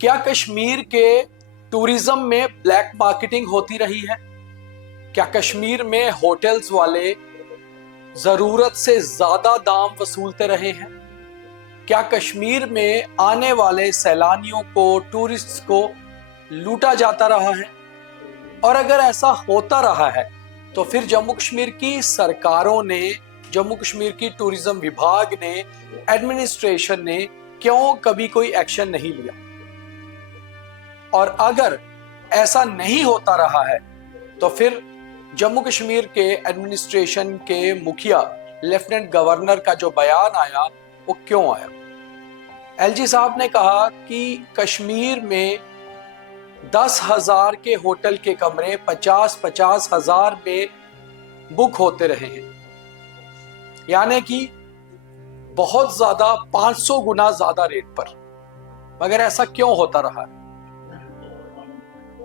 क्या कश्मीर के टूरिज्म में ब्लैक मार्केटिंग होती रही है? क्या कश्मीर में होटल्स वाले जरूरत से ज्यादा दाम वसूलते रहे हैं? क्या कश्मीर में आने वाले सैलानियों को, टूरिस्ट्स को लूटा जाता रहा है? और अगर ऐसा होता रहा है तो फिर जम्मू कश्मीर की सरकारों ने, जम्मू कश्मीर की टूरिज्म विभाग ने, एडमिनिस्ट्रेशन ने क्यों कभी कोई एक्शन नहीं लिया? और अगर ऐसा नहीं होता रहा है तो फिर जम्मू कश्मीर के एडमिनिस्ट्रेशन के मुखिया लेफ्टिनेंट गवर्नर का जो बयान आया वो क्यों आया? एलजी साहब ने कहा कि कश्मीर में 10,000 के होटल के कमरे 50-50 हजार में बुक होते रहे हैं, यानी कि बहुत ज्यादा, 500 गुना ज्यादा रेट पर। मगर ऐसा क्यों होता रहा?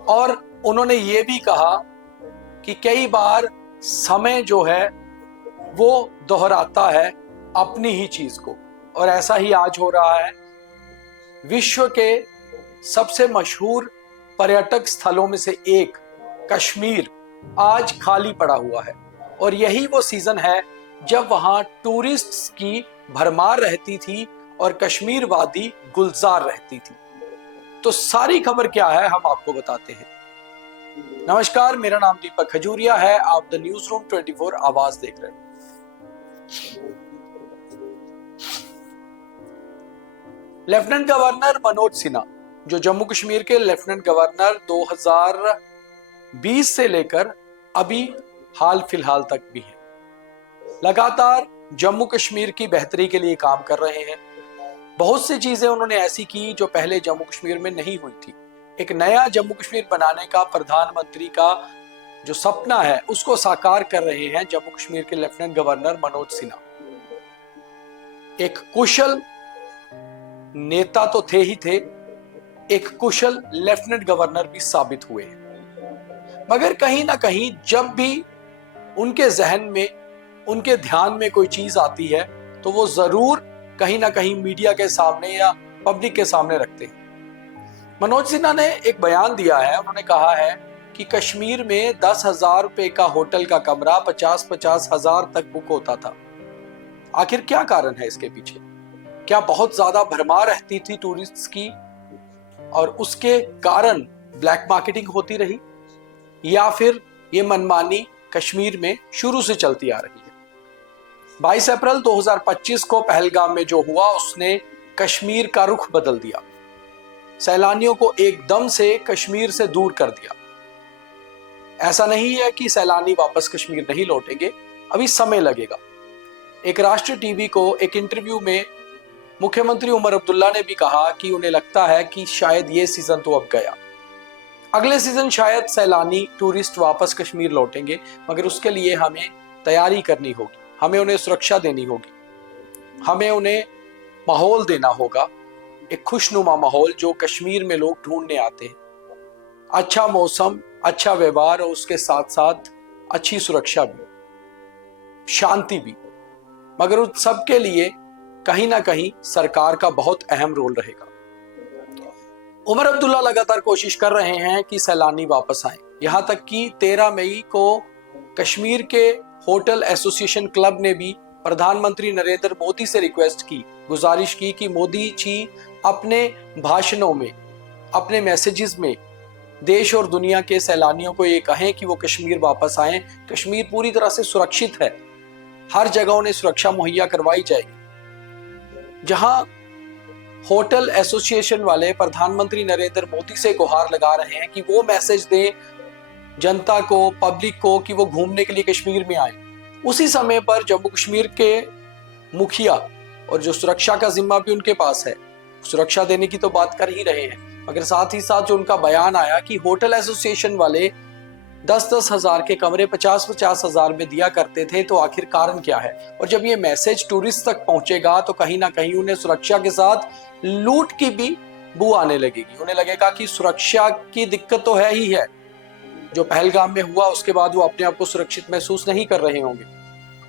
और उन्होंने ये भी कहा कि कई बार समय जो है वो दोहराता है अपनी ही चीज को, और ऐसा ही आज हो रहा है। विश्व के सबसे मशहूर पर्यटक स्थलों में से एक कश्मीर आज खाली पड़ा हुआ है, और यही वो सीजन है जब वहां टूरिस्ट्स की भरमार रहती थी और कश्मीर वादी गुलजार रहती थी। तो सारी खबर क्या है हम आपको बताते हैं। नमस्कार, मेरा नाम दीपक खजूरिया है। आप द न्यूज रूम 24 आवाज देख रहे हैं। लेफ्टिनेंट गवर्नर मनोज सिन्हा, जो जम्मू कश्मीर के लेफ्टिनेंट गवर्नर 2020 से लेकर अभी हाल फिलहाल तक भी हैं, लगातार जम्मू कश्मीर की बेहतरी के लिए काम कर रहे हैं। बहुत सी चीजें उन्होंने ऐसी की जो पहले जम्मू कश्मीर में नहीं हुई थी। एक नया जम्मू कश्मीर बनाने का प्रधानमंत्री का जो सपना है उसको साकार कर रहे हैं जम्मू कश्मीर के लेफ्टिनेंट गवर्नर मनोज सिन्हा। एक कुशल नेता तो थे ही थे, एक कुशल लेफ्टिनेंट गवर्नर भी साबित हुए हैं। मगर कहीं ना कहीं जब भी उनके जहन में, उनके ध्यान में कोई चीज आती है तो वो जरूर कहीं ना कहीं मीडिया के सामने या पब्लिक के सामने रखते हैं। मनोज सिन्हा ने एक बयान दिया है। उन्होंने कहा है कि कश्मीर में 10,000 रुपए का होटल का कमरा 50-50 हजार तक बुक होता था। आखिर क्या कारण है इसके पीछे? क्या बहुत ज्यादा भरमार रहती थी टूरिस्ट्स की और उसके कारण ब्लैक मार्केटिंग होती रही, या फिर ये मनमानी कश्मीर में शुरू से चलती आ रही है? 22 अप्रैल 2025 को पहलगाम में जो हुआ उसने कश्मीर का रुख बदल दिया, सैलानियों को एकदम से कश्मीर से दूर कर दिया। ऐसा नहीं है कि सैलानी वापस कश्मीर नहीं लौटेंगे, अभी समय लगेगा। एक राष्ट्रीय टीवी को एक इंटरव्यू में मुख्यमंत्री उमर अब्दुल्ला ने भी कहा कि उन्हें लगता है कि शायद ये सीजन तो अब गया, अगले सीजन शायद सैलानी, टूरिस्ट वापस कश्मीर लौटेंगे, मगर उसके लिए हमें तैयारी करनी होगी, हमें उन्हें सुरक्षा देनी होगी, हमें उन्हें माहौल देना होगा, एक खुशनुमा माहौल जो कश्मीर में लोग ढूंढने आते हैं। अच्छा मौसम, अच्छा व्यवहार और उसके साथ साथ अच्छी सुरक्षा भी, शांति भी। मगर उन सब के लिए कहीं ना कहीं सरकार का बहुत अहम रोल रहेगा। उमर अब्दुल्ला लगातार कोशिश कर रहे हैं कि सैलानी वापस आए। यहां तक कि 13 मई को कश्मीर के होटल एसोसिएशन क्लब ने भी प्रधानमंत्री नरेंद्र मोदी से रिक्वेस्ट की, गुजारिश की कि मोदी जी अपने भाषणों में, अपने मैसेजेस में देश और दुनिया के सैलानियों को ये कहें कि वो कश्मीर वापस आएं। कश्मीर पूरी तरह से सुरक्षित है, हर जगह उन्हें सुरक्षा मुहैया करवाई जाएगी। जहां होटल एसोसिएशन वाले प्रधानमंत्री नरेंद्र मोदी से गुहार लगा रहे हैं कि वो मैसेज दें जनता को, पब्लिक को, कि वो घूमने के लिए कश्मीर में आए, उसी समय पर जम्मू कश्मीर के मुखिया, और जो सुरक्षा का जिम्मा भी उनके पास है, सुरक्षा देने की तो बात कर ही रहे हैं, मगर साथ ही साथ जो उनका बयान आया कि होटल एसोसिएशन वाले 10-10 हजार के कमरे 50-50 हजार में दिया करते थे, तो आखिर कारण क्या है? और जब ये मैसेज टूरिस्ट तक पहुंचेगा तो कहीं ना कहीं उन्हें सुरक्षा के साथ लूट की भी बू आने लगेगी। उन्हें लगेगा कि सुरक्षा की दिक्कत तो है ही है, जो पहलगाम में हुआ उसके बाद वो अपने आप को सुरक्षित महसूस नहीं कर रहे होंगे,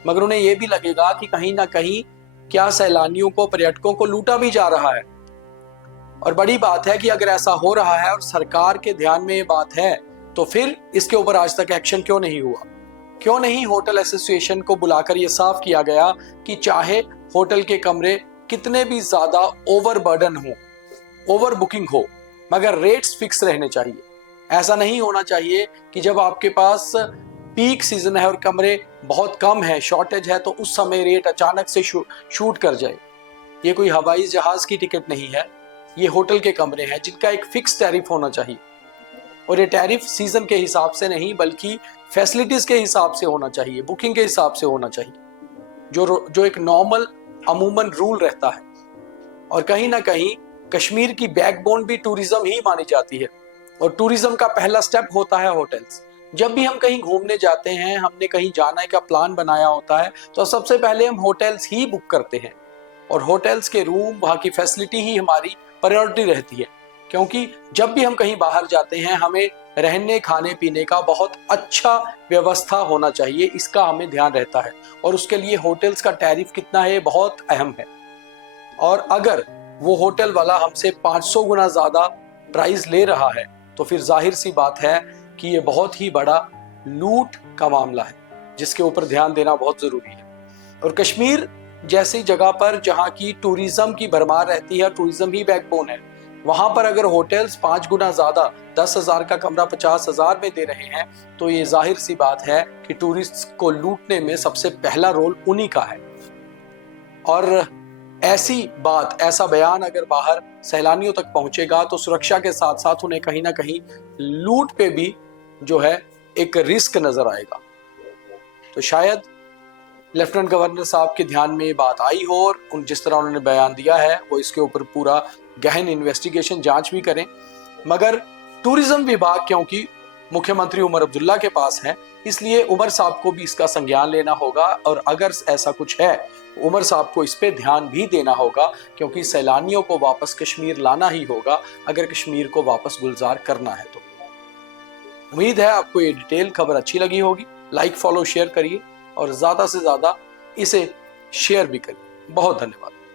मगर उन्हें यह भी लगेगा कि कहीं ना कहीं क्या सैलानियों को, पर्यटकों को लूटा भी जा रहा है। और बड़ी बात है कि अगर ऐसा हो रहा है और सरकार के ध्यान में ये बात है, तो फिर इसके ऊपर आज तक एक्शन क्यों नहीं हुआ? क्यों नहीं होटल एसोसिएशन को बुलाकर ये साफ किया गया कि चाहे होटल के कमरे कितने भी ज्यादा ओवरबर्डन हो, ओवर बुकिंग हो, मगर रेट्स फिक्स रहने चाहिए। ऐसा नहीं होना चाहिए कि जब आपके पास पीक सीजन है और कमरे बहुत कम है, शॉर्टेज है, तो उस समय रेट अचानक से शूट कर जाए। ये कोई हवाई जहाज की टिकट नहीं है, ये होटल के कमरे हैं जिनका एक फिक्स टैरिफ होना चाहिए। और ये टैरिफ सीजन के हिसाब से नहीं बल्कि फैसिलिटीज के हिसाब से होना चाहिए, बुकिंग के हिसाब से होना चाहिए, जो एक नॉर्मल अमूमन रूल रहता है। और कहीं ना कहीं कश्मीर की बैकबोन भी टूरिज्म ही मानी जाती है, और टूरिज्म का पहला स्टेप होता है होटल्स। जब भी हम कहीं घूमने जाते हैं, हमने कहीं जाने का प्लान बनाया होता है, तो सबसे पहले हम होटल्स ही बुक करते हैं, और होटल्स के रूम, वहाँ की फैसिलिटी ही हमारी प्रायोरिटी रहती है। क्योंकि जब भी हम कहीं बाहर जाते हैं, हमें रहने खाने पीने का बहुत अच्छा व्यवस्था होना चाहिए, इसका हमें ध्यान रहता है। और उसके लिए होटल्स का टैरिफ कितना है बहुत अहम है। और अगर वो होटल वाला हमसे 500 गुना ज्यादा प्राइस ले रहा है, तो फिर जाहिर सी बात है कि ये बहुत ही बड़ा लूट का मामला है, जिसके ऊपर ध्यान देना बहुत जरूरी है। और कश्मीर जैसी जगह पर जहाँ की टूरिज्म की भरमार रहती है, टूरिज्म ही बैकबोन है, वहां पर अगर होटल्स 5 गुना ज्यादा 10,000 का कमरा 50,000 में दे रहे हैं, तो ये जाहिर सी बात है कि टूरिस्ट को लूटने में सबसे पहला रोल उन्हीं का है। और ऐसी बात, ऐसा बयान अगर बाहर सैलानियों तक पहुंचेगा, तो सुरक्षा के साथ साथ उन्हें कहीं ना कहीं लूट पे भी जो है एक रिस्क नजर आएगा। तो शायद लेफ्टिनेंट गवर्नर साहब के ध्यान में ये बात आई हो, और जिस तरह उन्होंने बयान दिया है वो इसके ऊपर पूरा गहन इन्वेस्टिगेशन जांच भी करें। मगर टूरिज्म विभाग क्योंकि मुख्यमंत्री उमर अब्दुल्ला के पास है, इसलिए उमर साहब को भी इसका संज्ञान लेना होगा। और अगर ऐसा कुछ है, उमर साहब को इस पे ध्यान भी देना होगा, क्योंकि सैलानियों को वापस कश्मीर लाना ही होगा अगर कश्मीर को वापस गुलजार करना है। तो उम्मीद है आपको ये डिटेल खबर अच्छी लगी होगी। लाइक, फॉलो, शेयर करिए और ज्यादा से ज्यादा इसे शेयर भी करिए। बहुत धन्यवाद।